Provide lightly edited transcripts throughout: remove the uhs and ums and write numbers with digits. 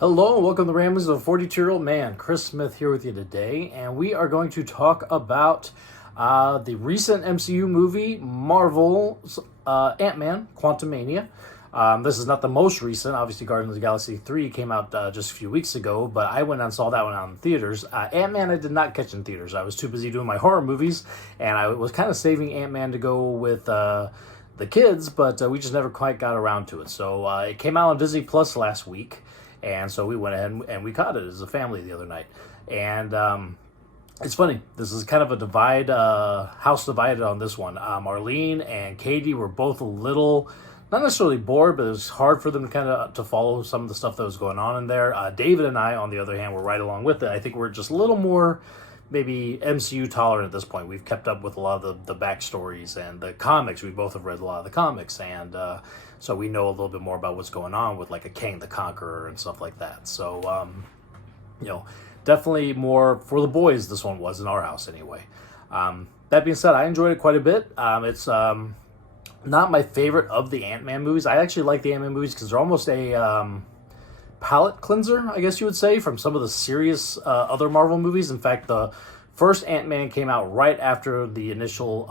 Hello, and welcome to the Ramblings of a 42-year-old man. Chris Smith here with you today, and we are going to talk about the recent MCU movie, Marvel's Ant-Man, Quantumania. This is not the most recent. Obviously, Guardians of the Galaxy 3 came out just a few weeks ago, but I went and saw that one out in theaters. Ant-Man I did not catch in theaters. I was too busy doing my horror movies, and I was kind of saving Ant-Man to go with the kids, but we just never quite got around to it. So it came out on Disney Plus last week. And so we went ahead and we caught it as a family the other night. And it's funny. This is kind of a house divided on this one. Marlene and Katie were both a little, not necessarily bored, but it was hard for them to follow some of the stuff that was going on in there. David and I, on the other hand, were right along with it. I think we're just a little more maybe MCU tolerant at this point. We've kept up with a lot of the backstories and the comics. We both have read a lot of the comics, and so we know a little bit more about what's going on with like a Kang the Conqueror and stuff like that. So, definitely more for the boys. This one was in our house anyway. That being said, I enjoyed it quite a bit. It's not my favorite of the Ant-Man movies. I actually like the Ant-Man movies because they're almost a palate cleanser, I guess you would say, from some of the serious other Marvel movies. In fact, the first Ant-Man came out right after the initial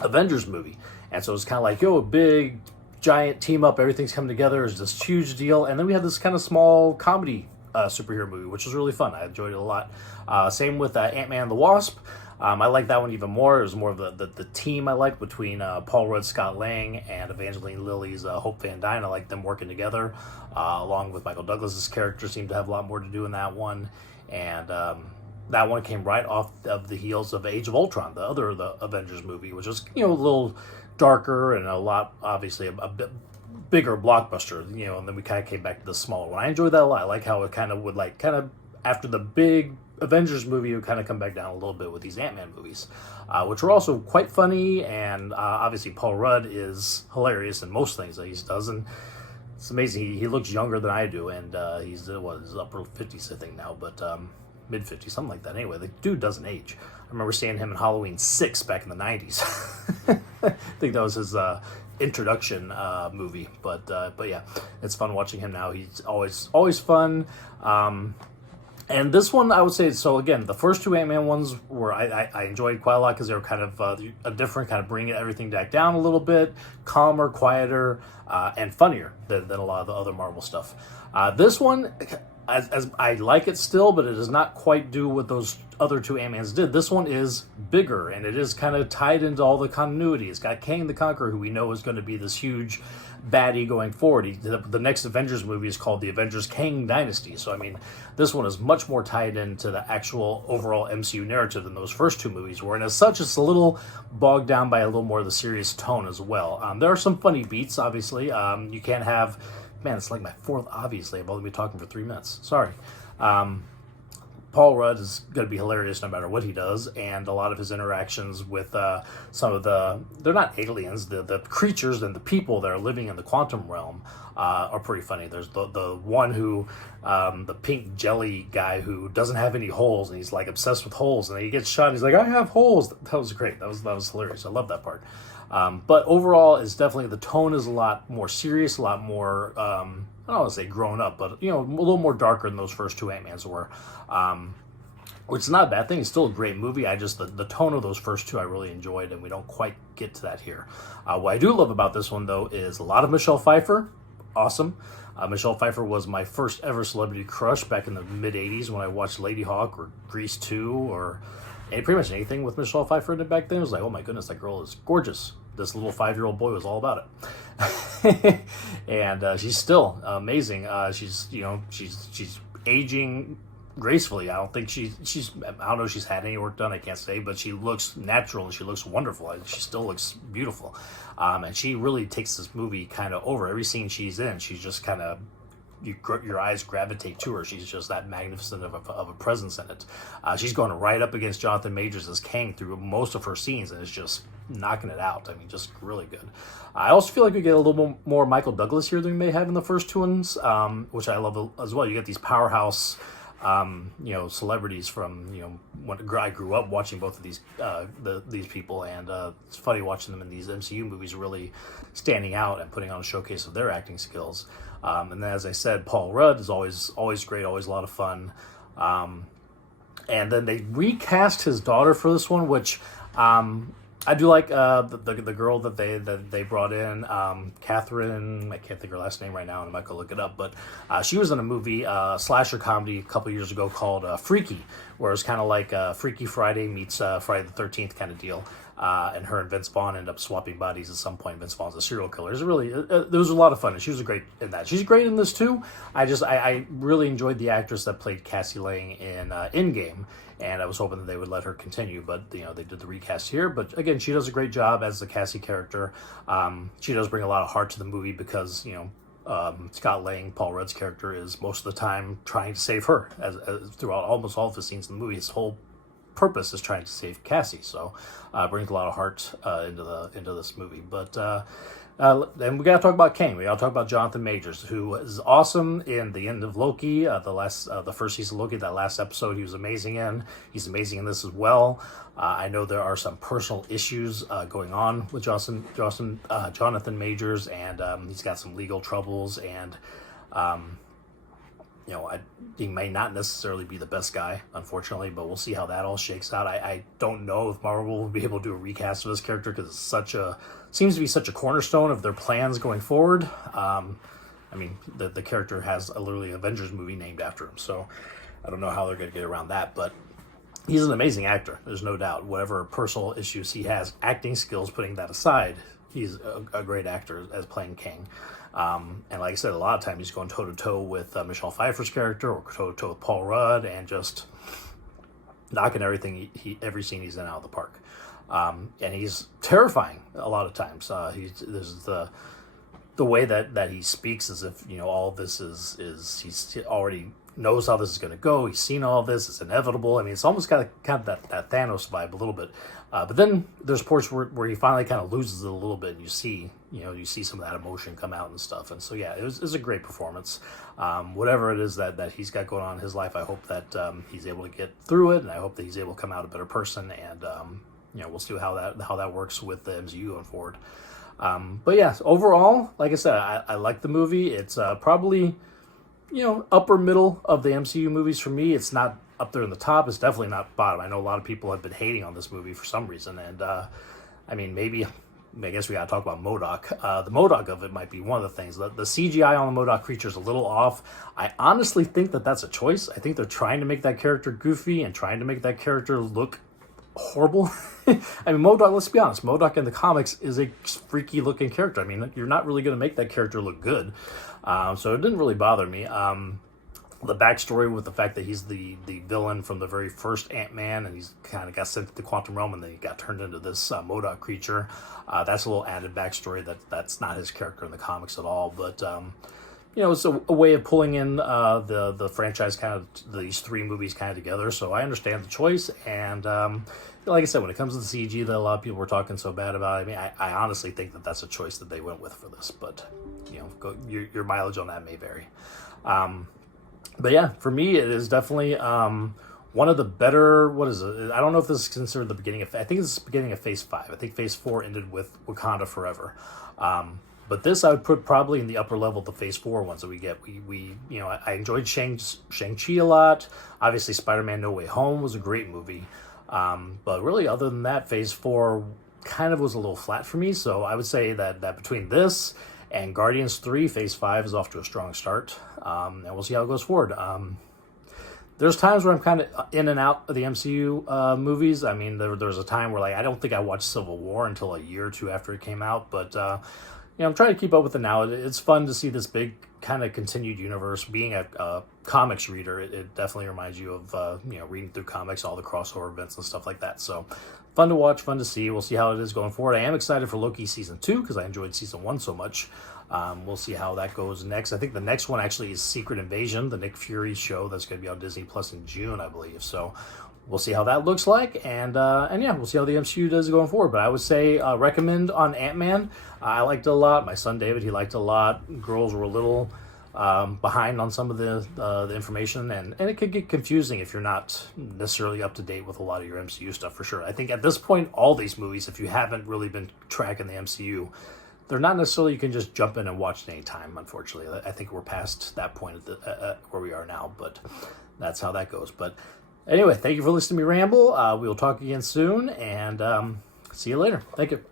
Avengers movie. And so it's kind of like, a big, giant team up, everything's coming together, it's this huge deal. And then we had this kind of small comedy superhero movie, which was really fun. I enjoyed it a lot. Same with Ant-Man and the Wasp. I like that one even more. It was more of the team I liked between Paul Rudd, Scott Lang, and Evangeline Lilly's Hope Van Dyne. I like them working together, along with Michael Douglas's character seemed to have a lot more to do in that one. And that one came right off of the heels of Age of Ultron, the Avengers movie, which was, a little darker and a lot, obviously, a bit bigger blockbuster, and then we kind of came back to the smaller one. I enjoyed that a lot. I like how it kind of after the big Avengers movie, it would kind of come back down a little bit with these Ant-Man movies, which were also quite funny, and obviously Paul Rudd is hilarious in most things that he does, and it's amazing. He looks younger than I do, and he's his upper 50s, I think, now, but mid 50s, something like that. Anyway, the dude doesn't age. I remember seeing him in Halloween 6 back in the 90s. I think that was his introduction movie, but yeah, it's fun watching him now. He's always fun. And this one, I would say, so again, the first two Ant-Man ones were, I enjoyed quite a lot because they were kind of a different, kind of bringing everything back down a little bit, calmer, quieter, and funnier than a lot of the other Marvel stuff. This one, as I like it still, but it does not quite do what those other two Ant-Mans did. This one is bigger, and it is kind of tied into all the continuity. It's got Kang the Conqueror, who we know is going to be this huge baddie going forward. The next Avengers movie is called the Avengers Kang Dynasty. So, I mean, this one is much more tied into the actual overall MCU narrative than those first two movies were. And as such, it's a little bogged down by a little more of the serious tone as well. There are some funny beats, obviously. You can't have... Man, it's like my fourth, obviously. I've only been talking for 3 minutes. Sorry. Paul Rudd is going to be hilarious no matter what he does, and a lot of his interactions with some of they're not aliens, the creatures and the people that are living in the quantum realm are pretty funny. There's the one who, the pink jelly guy who doesn't have any holes, and he's like obsessed with holes, and he gets shot, and he's like, I have holes. That was great. That was hilarious. I love that part. But overall, it's definitely, the tone is a lot more serious, a lot more, I don't want to say grown up, but, a little more darker than those first two Ant-Mans were, which is not a bad thing. It's still a great movie. The tone of those first two I really enjoyed, and we don't quite get to that here. What I do love about this one, though, is a lot of Michelle Pfeiffer. Awesome. Michelle Pfeiffer was my first ever celebrity crush back in the mid-'80s when I watched Lady Hawk or Grease 2 or pretty much anything with Michelle Pfeiffer in it back then. It was like, oh my goodness, that girl is gorgeous. This little 5-year-old boy was all about it. And she's still amazing. She's aging gracefully. I don't think I don't know if she's had any work done, I can't say, but she looks natural and she looks wonderful. She still looks beautiful. And she really takes this movie kind of over. Every scene she's in, she's just kind of, your eyes gravitate to her. She's just that magnificent of a presence in it. She's going right up against Jonathan Majors as Kang through most of her scenes, and it's just knocking it out. I mean, just really good. I also feel like we get a little more Michael Douglas here than we may have in the first two ones, which I love as well. You get these powerhouse, celebrities from, when I grew up watching both of these people, and it's funny watching them in these MCU movies really standing out and putting on a showcase of their acting skills. And then, as I said, Paul Rudd is always great, always a lot of fun. And then they recast his daughter for this one, which I do like the girl that they brought in, Catherine. I can't think of her last name right now, and I might go look it up. But she was in a movie, slasher comedy, a couple years ago called Freaky, where it was kind of like Freaky Friday meets Friday the 13th kind of deal. And her and Vince Vaughn end up swapping bodies at some point. Vince Vaughn's a serial killer. It was really, there was a lot of fun, and she was great in that. She's great in this too. I really enjoyed the actress that played Cassie Lang in Endgame, and I was hoping that they would let her continue, but they did the recast here. But again, she does a great job as the Cassie character. She does bring a lot of heart to the movie because Scott Lang, Paul Rudd's character, is most of the time trying to save her as throughout almost all of the scenes in the movie. His whole purpose is trying to save Cassie, so brings a lot of heart into this movie. But and we gotta talk about Kang. We gotta talk about Jonathan Majors, who is awesome in the end of Loki, the first season of Loki. That last episode, he was amazing in. He's amazing in this as well. I know there are some personal issues going on with Jonathan Majors, and he's got some legal troubles, and he may not necessarily be the best guy, unfortunately, but we'll see how that all shakes out. I don't know if Marvel will be able to do a recast of this character because it's seems to be such a cornerstone of their plans going forward. The character has literally an Avengers movie named after him, so I don't know how they're going to get around that, but he's an amazing actor. There's no doubt. Whatever personal issues he has, acting skills, putting that aside, he's a great actor as playing Kang. And like I said, a lot of times he's going toe-to-toe with Michelle Pfeiffer's character, or toe-to-toe with Paul Rudd, and just knocking every scene he's in out of the park. And he's terrifying a lot of times. There's the way that he speaks as if all of this is he's already knows how this is going to go. He's seen all of this. It's inevitable. I mean, it's almost got kind of that Thanos vibe a little bit. But then there's parts where he finally kind of loses it a little bit, and you see some of that emotion come out and stuff. And so, yeah, it was a great performance. Whatever it is that he's got going on in his life, I hope that he's able to get through it, and I hope that he's able to come out a better person. And we'll see how that works with the MCU going forward. But yeah, overall, like I said, I like the movie. It's probably upper middle of the MCU movies for me. It's not up there in the top. It's definitely not bottom. I know a lot of people have been hating on this movie for some reason, and I guess we gotta talk about MODOK. The MODOK of it might be one of the things. The CGI on the MODOK creature is a little off. I honestly think that that's a choice. I think they're trying to make that character goofy and trying to make that character look horrible. I mean, MODOK, let's be honest, MODOK in the comics is a freaky looking character. I mean, you're not really going to make that character look good. So it didn't really bother me. The backstory with the fact that he's the villain from the very first Ant-Man, and he's kind of got sent to the quantum realm, and then he got turned into this MODOK creature. That's a little added backstory that's not his character in the comics at all. But it's a way of pulling in the franchise, kind of these three movies kind of together. So I understand the choice, and like I said, when it comes to the CG that a lot of people were talking so bad about, I mean, I honestly think that that's a choice that they went with for this. But your mileage on that may vary. But yeah, for me, it is definitely one of the better. What is it? I don't know if this is considered the beginning of. I think it's the beginning of Phase 5. I think Phase 4 ended with Wakanda Forever. But this I would put probably in the upper level of the Phase 4 ones that we get. I enjoyed Shang-Chi a lot. Obviously, Spider-Man No Way Home was a great movie. But really, other than that, Phase 4 kind of was a little flat for me. So I would say that between this and Guardians 3, Phase 5 is off to a strong start. And we'll see how it goes forward. There's times where I'm kind of in and out of the MCU movies. I mean, there was a time where I don't think I watched Civil War until a year or two after it came out. But, I'm trying to keep up with it now. It's fun to see this big kind of continued universe. Being a comics reader, it definitely reminds you of, reading through comics, all the crossover events and stuff like that. So fun to watch, fun to see. We'll see how it is going forward. I am excited for Loki Season 2 because I enjoyed Season 1 so much. We'll see how that goes next. I think the next one actually is Secret Invasion, the Nick Fury show that's going to be on Disney Plus in June, I believe. So we'll see how that looks like, and yeah, we'll see how the MCU does going forward. But I would say recommend on Ant-Man. I liked it a lot. My son David, he liked it a lot. Girls were a little behind on some of the information, and it could get confusing if you're not necessarily up to date with a lot of your MCU stuff, for sure. I think at this point, all these movies, if you haven't really been tracking the MCU, they're not necessarily you can just jump in and watch at any time. Unfortunately, I think we're past that point at where we are now, but that's how that goes. But anyway, thank you for listening to me ramble. We will talk again soon, and see you later. Thank you.